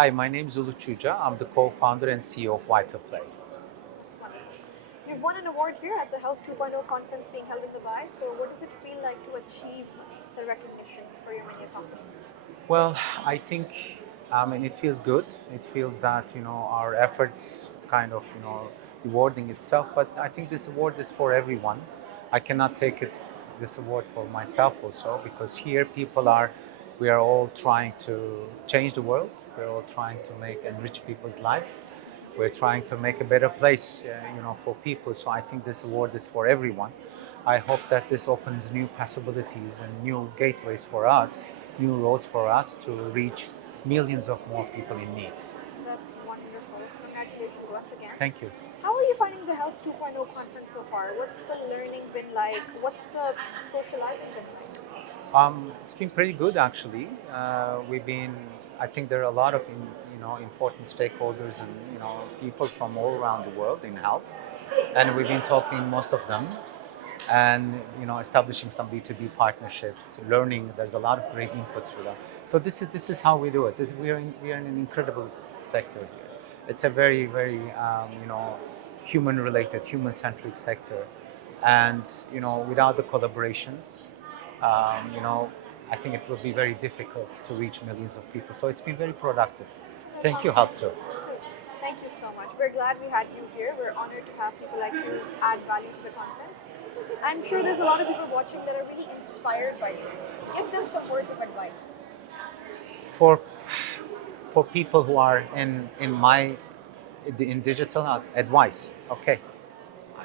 Hi, my name is Uluc Yuca. I'm the co-founder and CEO of VitalPlay. That's wonderful. You've won an award here at the Health 2.0 conference being held in Dubai. So, what does it feel like to achieve the recognition for your many accomplishments? Well, I think, it feels good. It feels that, our efforts kind of, rewarding itself. But I think this award is for everyone. I cannot take this award for myself also, because here we are all trying to change the world. We're all trying to enrich people's life. We're trying to make a better place, for people. So I think this award is for everyone. I hope that this opens new possibilities and new gateways for us, new roads for us to reach millions of more people in need. That's wonderful. Congratulations once again. Thank you. How are you finding the Health 2.0 conference so far? What's the learning been like? What's the socializing been like? It's been pretty good actually. I think there are a lot of important stakeholders and people from all around the world in health, and we've been talking most of them, and establishing some B2B partnerships, learning. There's a lot of great inputs for them. So this is how we do it. We are in an incredible sector here. It's a very very human related, human centric sector, and without the collaborations, I think it will be very difficult to reach millions of people. So it's been very productive. Thank you, Hapto. Thank you so much. We're glad we had you here. We're honored to have people like you add value to the conference. I'm sure there's a lot of people watching that are really inspired by you. Give them some words of advice. For for people who are in digital advice. Okay.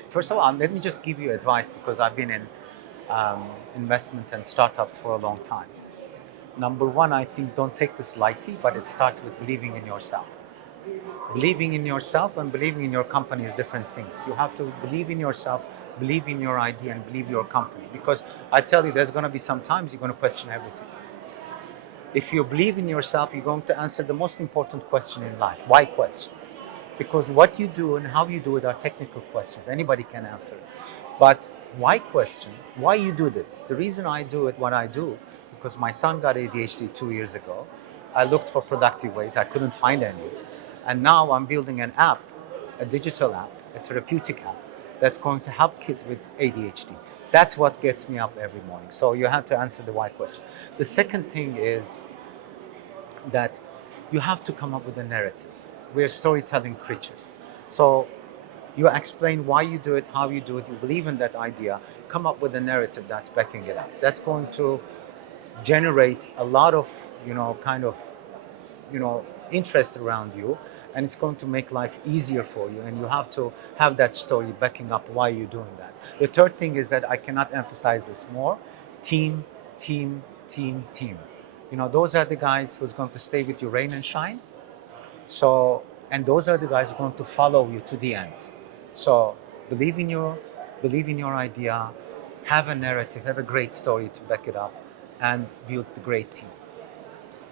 First of all, let me just give you advice, because I've been in investment and startups for a long time. Number one, I think don't take this lightly, but it starts with believing in yourself. Believing in yourself and believing in your company is different things. You have to believe in yourself, believe in your idea, and believe your company. Because I tell you, there's going to be some times you're going to question everything. If you believe in yourself, you're going to answer the most important question in life. Why question? Because what you do and how you do it are technical questions. Anybody can answer it. But why question? Why you do this? The reason I do it, what I do, because my son got ADHD 2 years ago. I looked for productive ways. I couldn't find any. And now I'm building an app, a digital app, a therapeutic app that's going to help kids with ADHD. That's what gets me up every morning. So you have to answer the why question. The second thing is that you have to come up with a narrative. We're storytelling creatures. So you explain why you do it, how you do it, you believe in that idea, come up with a narrative that's backing it up. That's going to generate a lot of, interest around you, and it's going to make life easier for you. And you have to have that story backing up why you're doing that. The third thing is that I cannot emphasize this more: team, team, team, team. Those are the guys who's going to stay with you rain and shine. So, and those are the guys who are going to follow you to the end. So believe in your believe in your idea, have a narrative, have a great story to back it up, and build the great team.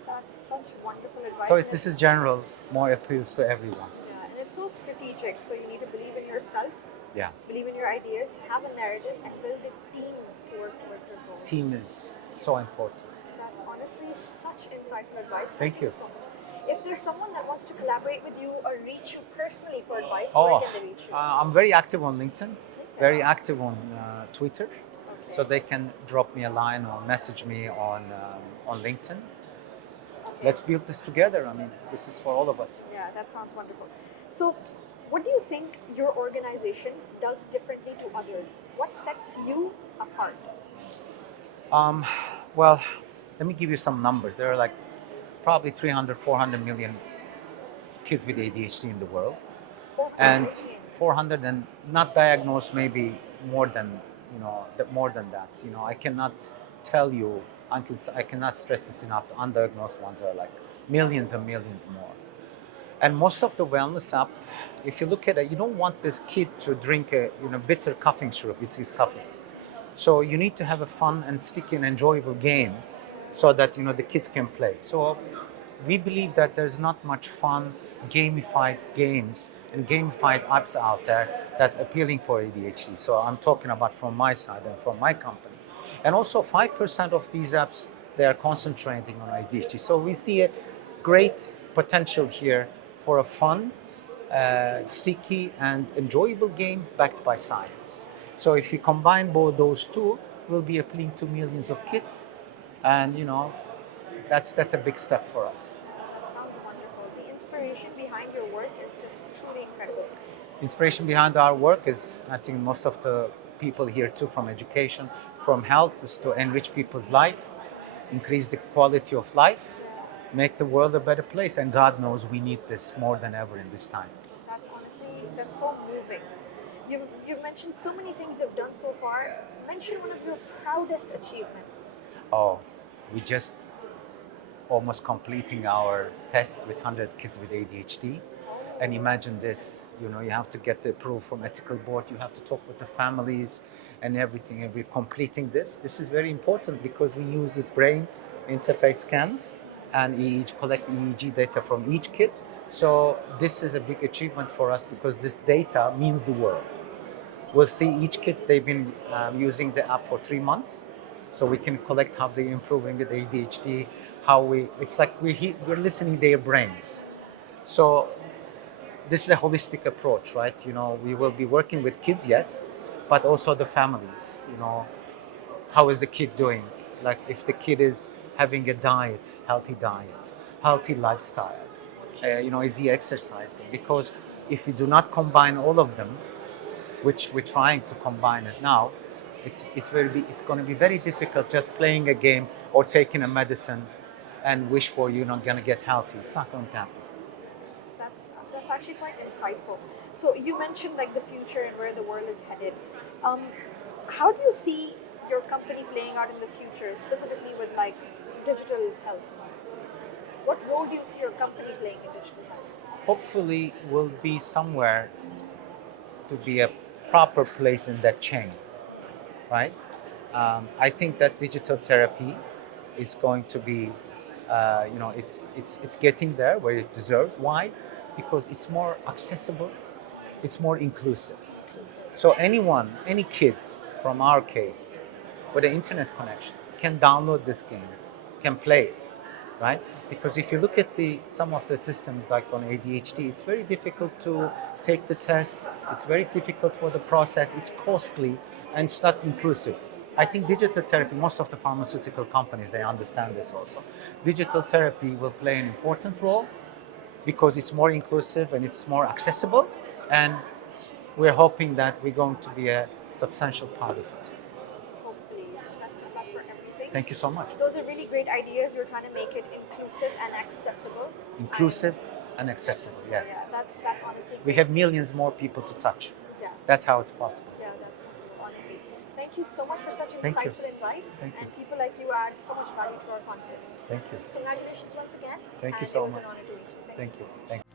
That's such wonderful advice. So this is general, more appeals to everyone. Yeah, and it's so strategic. So you need to believe in yourself, Yeah, believe in your ideas, have a narrative, and build a team to work towards your goals. team is so important. That's honestly such insightful advice. Thank you. So much. If there's someone that wants to collaborate with you or reach you personally for advice, Oh, where can they reach you? I'm very active on LinkedIn, very active on Twitter. Okay. So they can drop me a line or message me on LinkedIn. Okay. Let's build this together. This is for all of us. Yeah, that sounds wonderful. So, what do you think your organization does differently to others? What sets you apart? Well, let me give you some numbers. There are like probably 300, 400 million kids with ADHD in the world, and 400 and not diagnosed, maybe more than more than that. I cannot tell you, I cannot stress this enough. The undiagnosed ones are like millions and millions more. And most of the wellness app, if you look at it, you don't want this kid to drink a bitter coughing syrup. He's coughing. So you need to have a fun and sticky and enjoyable game, so that the kids can play. So we believe that there's not much fun, gamified games and gamified apps out there that's appealing for ADHD. So I'm talking about from my side and from my company. And also 5% of these apps, they are concentrating on ADHD. So we see a great potential here for a fun, sticky, and enjoyable game backed by science. So if you combine both those two, we'll be appealing to millions of kids, and that's a big step for us. That sounds wonderful. The inspiration behind your work is just truly incredible. Inspiration behind our work is, I think, most of the people here too, from education, from health, is to enrich people's life, increase the quality of life, make the world a better place. And God knows we need this more than ever in this time. That's honestly, that's so moving. You've mentioned so many things you've done so far. Mention one of your proudest achievements. Oh, we just almost completing our tests with 100 kids with ADHD. And imagine this, you have to get the approval from ethical board, you have to talk with the families and everything, and we're completing this. This is very important because we use this brain interface scans and collect EEG data from each kid. So this is a big achievement for us because this data means the world. We'll see each kid, they've been using the app for 3 months, so we can collect how they're improving with ADHD, it's like we're listening their brains. So this is a holistic approach, right? We will be working with kids, yes, but also the families. How is the kid doing? Like if the kid is having a healthy diet, healthy lifestyle, is he exercising? Because if we do not combine all of them, which we're trying to combine it now, it's going to be very difficult just playing a game or taking a medicine and wish for you're not going to get healthy. It's not going to happen. That's actually quite insightful. So you mentioned like the future and where the world is headed. How do you see your company playing out in the future, specifically with like digital health? What role do you see your company playing in digital health? Hopefully, we'll be somewhere to be a proper place in that chain, right? I think that digital therapy is going to be, it's getting there where it deserves. Why? Because it's more accessible, it's more inclusive. So any kid from our case with an internet connection can download this game, can play it, right? Because if you look at some of the systems like on ADHD, it's very difficult to take the test. It's very difficult for the process. It's costly and it's not inclusive. I think digital therapy, most of the pharmaceutical companies, they understand this also. Digital therapy will play an important role because it's more inclusive and it's more accessible. And we're hoping that we're going to be a substantial part of it. Hopefully, best of luck for everything. Thank you so much. Those are really great ideas. You're trying to make it inclusive and accessible. Inclusive and accessible, yes. Yeah, that's honestly. We have millions more people to touch. Yeah. That's how it's possible. Yeah, that's possible, honestly. Thank you so much for such Thank you. insightful advice. Thank you. And people like you add so much value to our conference. Thank you. Congratulations once again. Thank you and so it was much. an honor to meet you. Thank you. Thank you.